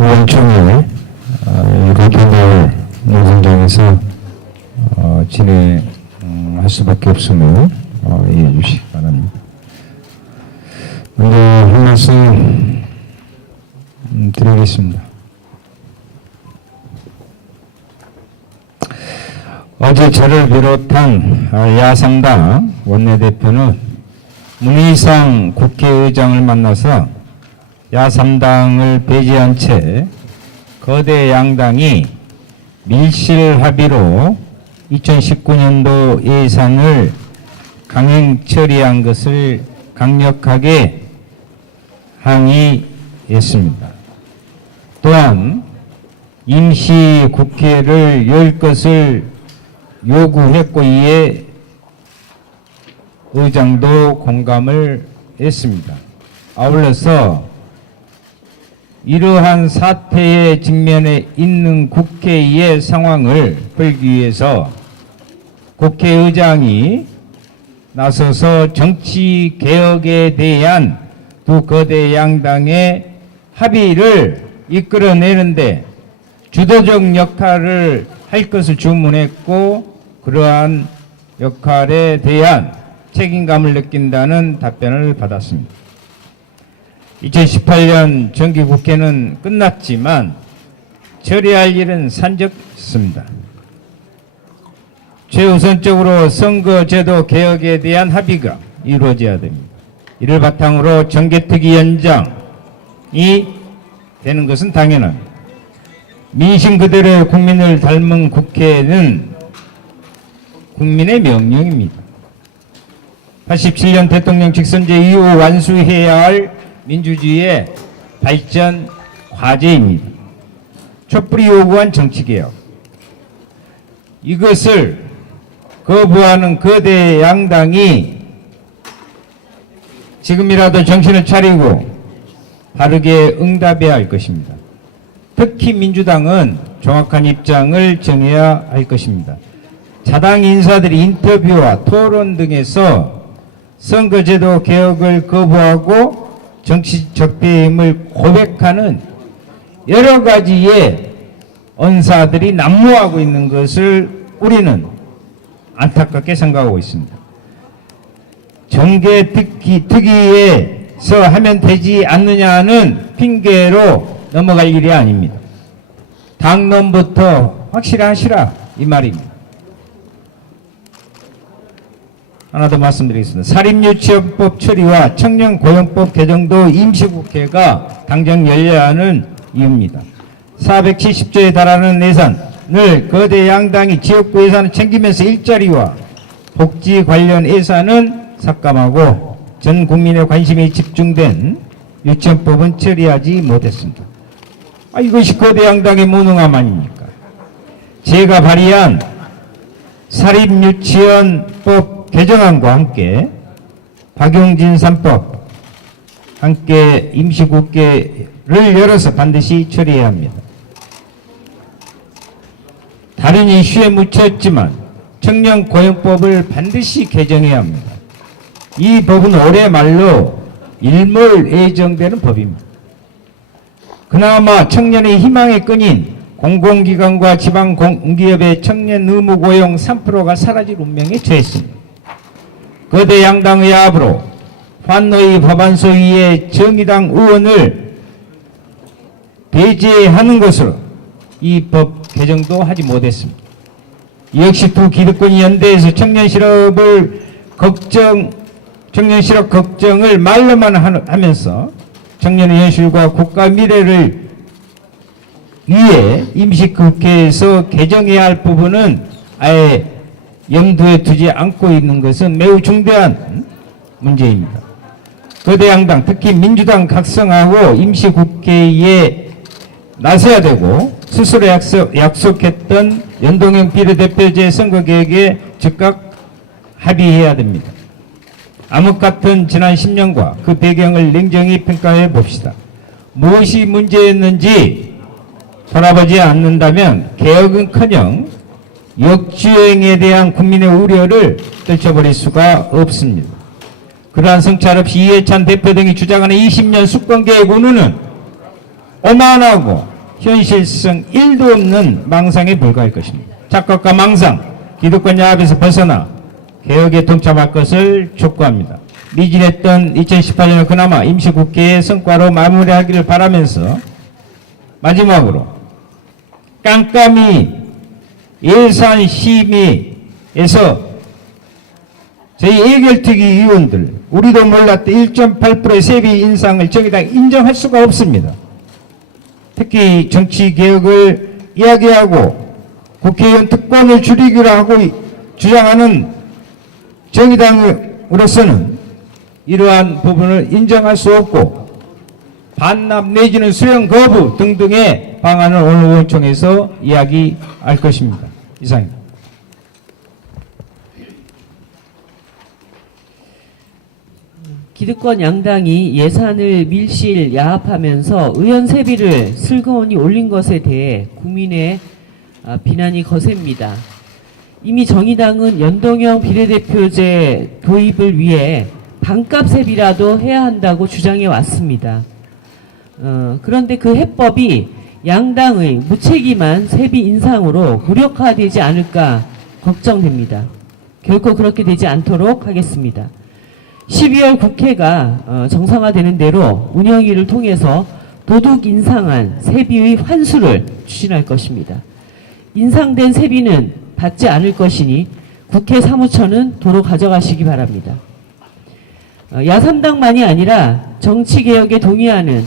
의원총회 국회의원 농성장에서 진행할 수밖에 없음을 이해해 주시기 바랍니다. 먼저 한 말씀 드리겠습니다. 어제 저를 비롯한 야상당 원내대표는 문희상 국회의장을 만나서 야3당을 배제한 채 거대 양당이 밀실 합의로 2019년도 예산을 강행 처리한 것을 강력하게 항의했습니다. 또한 임시 국회를 열 것을 요구했고 이에 의장도 공감을 했습니다. 아울러서 이러한 사태에 직면해 있는 국회의 상황을 풀기 위해서 국회의장이 나서서 정치개혁에 대한 두 거대 양당의 합의를 이끌어내는데 주도적 역할을 할 것을 주문했고 그러한 역할에 대한 책임감을 느낀다는 답변을 받았습니다. 2018년 정기국회는 끝났지만 처리할 일은 산적했습니다. 최우선적으로 선거제도 개혁에 대한 합의가 이루어져야 됩니다. 이를 바탕으로 정개특위 연장이 되는 것은 당연합니다. 민심 그대로의 국민을 닮은 국회는 국민의 명령입니다. 87년 대통령 직선제 이후 완수해야 할 민주주의의 발전 과제입니다. 촛불이 요구한 정치개혁. 이것을 거부하는 거대 양당이 지금이라도 정신을 차리고 바르게 응답해야 할 것입니다. 특히 민주당은 정확한 입장을 정해야 할 것입니다. 자당 인사들이 인터뷰와 토론 등에서 선거제도 개혁을 거부하고 정치 적폐임을 고백하는 여러 가지의 언사들이 난무하고 있는 것을 우리는 안타깝게 생각하고 있습니다. 정개특위에서 하면 되지 않느냐는 핑계로 넘어갈 일이 아닙니다. 당론부터 확실하시라 이 말입니다. 하나 더 말씀드리겠습니다. 사립유치원법 처리와 청년고용법 개정도 임시국회가 당장 열려야 하는 이유입니다. 470조에 달하는 예산을 거대 양당이 지역구 예산을 챙기면서 일자리와 복지 관련 예산은 삭감하고 전 국민의 관심이 집중된 유치원법은 처리하지 못했습니다. 이것이 거대 양당의 무능함 아닙니까? 제가 발의한 사립유치원법 개정안과 함께 박용진 3법 함께 임시국회를 열어서 반드시 처리해야 합니다. 다른 이슈에 묻혔지만 청년고용법을 반드시 개정해야 합니다. 이 법은 올해 말로 일몰 예정되는 법입니다. 그나마 청년의 희망의 끈인 공공기관과 지방공기업의 청년 의무 고용 3%가 사라질 운명에 처했습니다. 거대 양당의 압으로 환노위 법안소위의 정의당 의원을 배제하는 것으로 이 법 개정도 하지 못했습니다. 역시 두 기득권이 연대해서 청년 실업 걱정을 말로만 하면서 청년의 현실과 국가 미래를 위해 임시국회에서 개정해야 할 부분은 아예 염두에 두지 않고 있는 것은 매우 중대한 문제입니다. 거대 양당, 특히 민주당 각성하고 임시국회에 나서야 되고 스스로 약속했던 연동형 비례대표제 선거개혁에 즉각 합의해야 됩니다. 암흑 같은 지난 10년과 그 배경을 냉정히 평가해 봅시다. 무엇이 문제였는지 돌아보지 않는다면 개혁은커녕 역주행에 대한 국민의 우려를 떨쳐버릴 수가 없습니다. 그러한 성찰 없이 이해찬 대표 등이 주장하는 20년 수권개혁 운운은 오만하고 현실성 1도 없는 망상에 불과할 것입니다. 착각과 망상, 기득권 야합에서 벗어나 개혁에 동참할 것을 촉구합니다. 미진했던 2018년을 그나마 임시국회의 성과로 마무리하기를 바라면서 마지막으로 깜깜이 예산심의에서 저희 예결특위 의원들 우리도 몰랐던 1.8%의 세비 인상을 정의당이 인정할 수가 없습니다. 특히 정치개혁을 이야기하고 국회의원 특권을 줄이기로 하고 주장하는 정의당으로서는 이러한 부분을 인정할 수 없고 반납 내지는 수용 거부 등등의 방안을 오늘 의원총회에서 이야기할 것입니다. 이상입니다. 기득권 양당이 예산을 밀실 야합하면서 의원 세비를 슬그머니 올린 것에 대해 국민의 비난이 거셉니다. 이미 정의당은 연동형 비례대표제 도입을 위해 반값 세비라도 해야 한다고 주장해 왔습니다. 그런데 그 해법이 양당의 무책임한 세비 인상으로 무력화되지 않을까 걱정됩니다. 결코 그렇게 되지 않도록 하겠습니다. 12월 국회가 정상화되는 대로 운영위를 통해서 도둑 인상한 세비의 환수를 추진할 것입니다. 인상된 세비는 받지 않을 것이니 국회 사무처는 도로 가져가시기 바랍니다. 야3당만이 아니라 정치개혁에 동의하는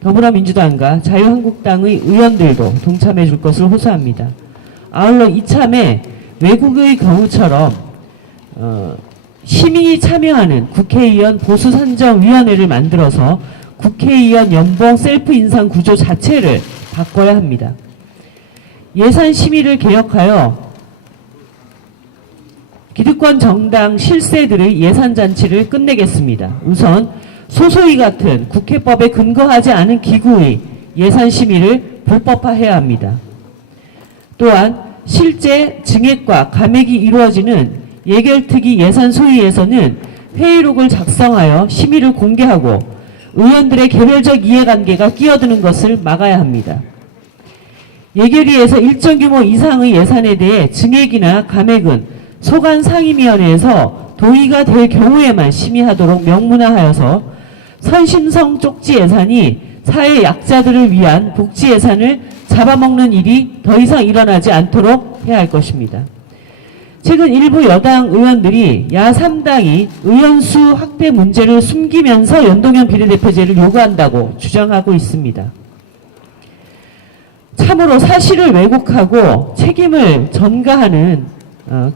더불어민주당과 자유한국당의 의원들도 동참해 줄 것을 호소합니다. 아울러 이참에 외국의 경우처럼 시민이 참여하는 국회의원 보수선정위원회를 만들어서 국회의원 연봉 셀프 인상 구조 자체를 바꿔야 합니다. 예산 심의를 개혁하여 기득권 정당 실세들의 예산 잔치를 끝내겠습니다. 우선 소소이 같은 국회법에 근거하지 않은 기구의 예산 심의를 불법화해야 합니다. 또한 실제 증액과 감액이 이루어지는 예결특위 예산 소위에서는 회의록을 작성하여 심의를 공개하고 의원들의 개별적 이해관계가 끼어드는 것을 막아야 합니다. 예결위에서 일정 규모 이상의 예산에 대해 증액이나 감액은 소관 상임위원회에서 동의가 될 경우에만 심의하도록 명문화하여서 선심성 쪽지 예산이 사회 약자들을 위한 복지 예산을 잡아먹는 일이 더 이상 일어나지 않도록 해야 할 것입니다. 최근 일부 여당 의원들이 야3당이 의원수 확대 문제를 숨기면서 연동형 비례대표제를 요구한다고 주장하고 있습니다. 참으로 사실을 왜곡하고 책임을 전가하는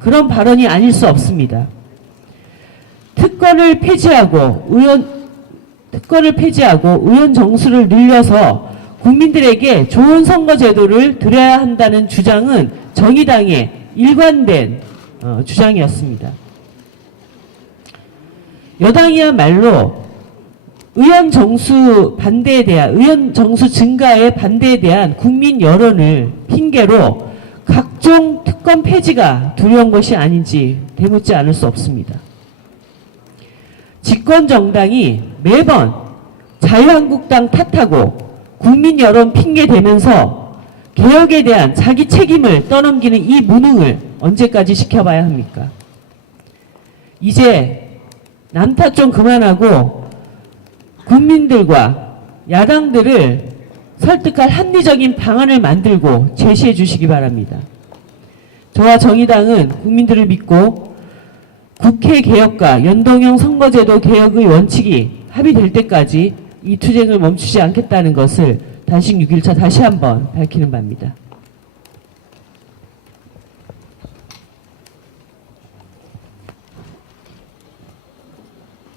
그런 발언이 아닐 수 없습니다. 특권을 폐지하고 의원 정수를 늘려서 국민들에게 좋은 선거제도를 드려야 한다는 주장은 정의당의 일관된 주장이었습니다. 여당이야말로 의원 정수 증가의 반대에 대한 국민 여론을 핑계로 각종 특권 폐지가 두려운 것이 아닌지 되묻지 않을 수 없습니다. 집권 정당이 매번 자유한국당 탓하고 국민 여론 핑계 대면서 개혁에 대한 자기 책임을 떠넘기는 이 무능을 언제까지 지켜봐야 합니까? 이제 남 탓 좀 그만하고 국민들과 야당들을 설득할 합리적인 방안을 만들고 제시해 주시기 바랍니다. 저와 정의당은 국민들을 믿고 국회 개혁과 연동형 선거제도 개혁의 원칙이 합의될 때까지 이 투쟁을 멈추지 않겠다는 것을 단식 6일차 다시 한번 밝히는 바입니다.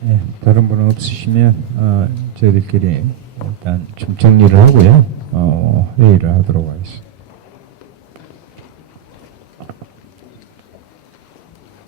네, 다른 분은 없으시면 저희들끼리 일단 좀 정리를 하고요. 회의를 하도록 하겠습니다.